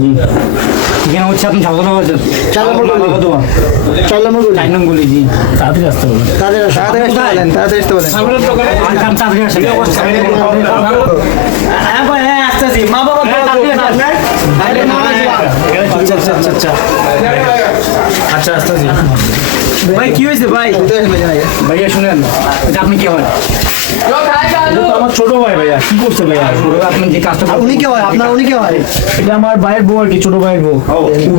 জি এখানে হচ্ছে আপনি সাবধান হয়ে যান। 4 নম্বর গলি জি তাড়াতাড়ি আসতে হবে। তাড়াতাড়ি আসতে বলেন। তাড়াতাড়ি আসেন। হ্যাঁ ভাই, হ্যাঁ আসতেছি। মা বাবা আচ্ছা আসতেছি। ভাই কি হয়েছে ভাই? ভাইয়া শুনেন, এটা আপনি কি হয়? আমার ছোট ভাই ভাইয়া, কি করছে ভাইয়া? আপনি যে কাজটা উনি কে হয়? আপনার উনি কে হয়? এটা আমার ভাইয়ের বউ আর কি, ছোট ভাইয়ের বউ।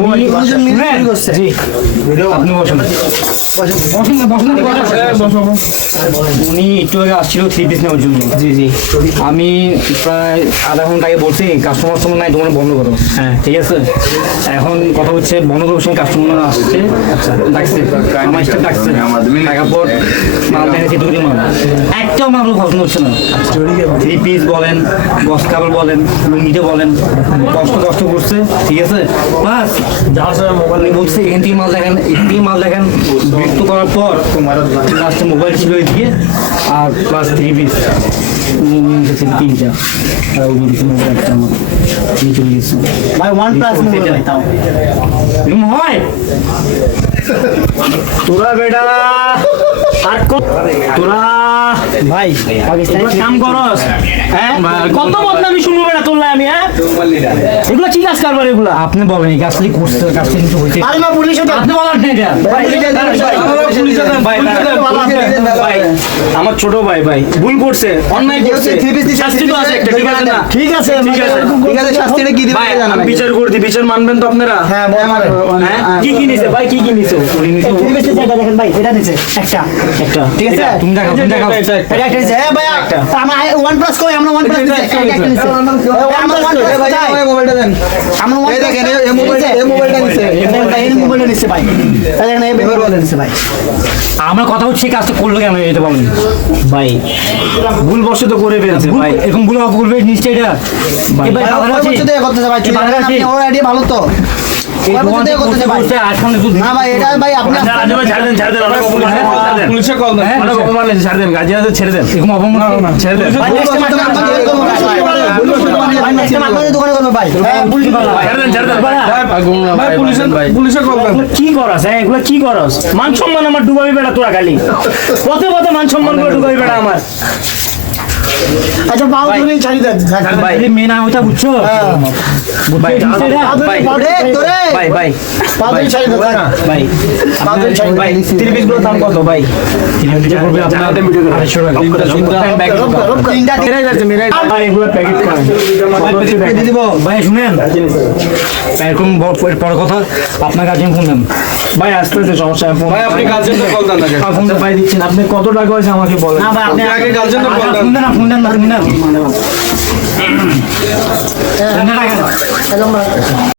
উনি দুজন মিলে চুরি করছে। জি আপনি বসেন উনি একটু আগে আসছিল 3 পিস নেওয়ার জন্য। জি জি আমি প্রায় আধা ঘন্টা আগে বলছি কাস্টমার সময় নাই, তোমার বন্ধ করো। হ্যাঁ। ঠিক আছে, এখন কথা হচ্ছে বন্ধ করার সময় কাস্টমার আসছে, ডাকছে আমার স্টাফ ডাকছে, টাকার পর মাল দেখেছি 2 মাল, একটাও মাল পছন্দ হচ্ছে না। 3 পিস বলেন, গস কাপড় বলেন, লুঙ্গিতে বলেন, কষ্ট করছে। ঠিক আছে, বাস মোবাইল বলছে এখান থেকে মাল দেখেন, এখান থেকে মাল দেখেন, বিরক্ত করার পর লাস্টে মোবাইল ছিল এদিকে আর প্লাস 3 পিস 3টা আর ওই মোবাইল একটা আমার নিয়ে চলে গেছে। ভাই ওয়ান প্লাস মোবাইল তাও এরকম হয়? তোরা বেটা আর তোরা ভাই পাকিস্তানি তোরা কাম করস, হ্যাঁ? কত বদনামি শুনবো বেটা তোর লাই আমি, হ্যাঁ? এগুলো কি কাজ কারবার এগুলা? আপনি বলেন এই কাজটা করতে কাজটা কিন্তু হইতে আরে না পুলিশে তো আপনি বলেন না এটা আমার ছোট ভাই ভাই ভুল করছে, অন্যায় করছে, শাস্তি তো আছে একটা, ঠিক আছে না? ঠিক আছে ঠিক আছে, ঠিক আছে, শাস্তিটা কি দিবেন ভাই জানেন আমি বিচার করে দিই, বিচার মানবেন তো আপনারা? হ্যাঁ মানে হ্যাঁ? কি কি নিছে ভাই, কি কি নিছে? ঠিক আছে, জায়গা দেখেন ভাই, এটা নিচে একটা একটা ঠিক আছে, তুমি দেখাও তুমি দেখাও এটা একটা নিচে। হ্যাঁ ভাই, আমরা ওয়ান প্লাস কই, আমরা ওয়ান প্লাস নিচে একটা নিচে, আমরা ওয়ান প্লাস ভাই মোবাইলটা দেন, আমরা ওয়ান দেখেন এই মোবাইলটা নিচে, এই মোবাইলটা নিচে ভাই, এই দেখেন এই মোবাইলটা নিচে ভাই। আমার কথা হচ্ছে এই কাজটা করলো কেন এটা বলেন ভাই ভুল বশত করে ফেলছে ভাই। এরকম ভুল করবে নিশ্চয় এটা ভাই, ভাই বাধা আছে করতেছে ভাই, চুরি করেন আপনি, ওর আইডিয়া ভালো তো, এই ওর দোকান মধ্যে করতেছে ভাই। আর সামনে দুধ না ভাই, এটা ভাই আপনি ছাড় দেন, পুলিশে কল দেন, হ্যাঁ, অপমান মারলেন, ছাড় দেন, গাজি আছে ছেড়ে দেন, এরকম অপমান ছেড়ে দেন, ভাই নেক্সট টাইম আপনাদের দোকানে করবে ভাই। হ্যাঁ পুলিশ ছেড়ে দেন ভাই, পুলিশে কল দেন। কি করস, হ্যাঁ এগুলা কি করস? মান সম্মান আমার ডুবাবি বেটা তোরা খালি, পথে পথে মান সম্মান করে ডুবাবি বেটা আমার। আচ্ছা বাউ ধরে ছাড়ি দেন ভাই মেন ওটা বুঝছো ভাই ভাই তোরে ভাই ভাই পাঁচজন ছাড়ি দেন ভাই পাঁচজন ছাড়ি ভাই 3 পিস গুলোর দাম কত ভাই? করবে আপনার 250 টাকা তিনটা মেরাই যাচ্ছে, মেরাই ভাই এগুলো প্যাকেট করেন দিয়ে দিব ভাই শুনেন এরকম পর কথা আপনার কাছে ফোন দেন ভাই আসতে সমস্যা ভাই আপনি গার্জেনকে কল দেন আগে। ফোন পাই দিচ্ছেন, আপনি কত টাকা হয়েছে আমাকে বলেন। না ভাই আপনি আপনি আগে গার্জেনকে কল দেন। ফোন দেন না হ্যাঁ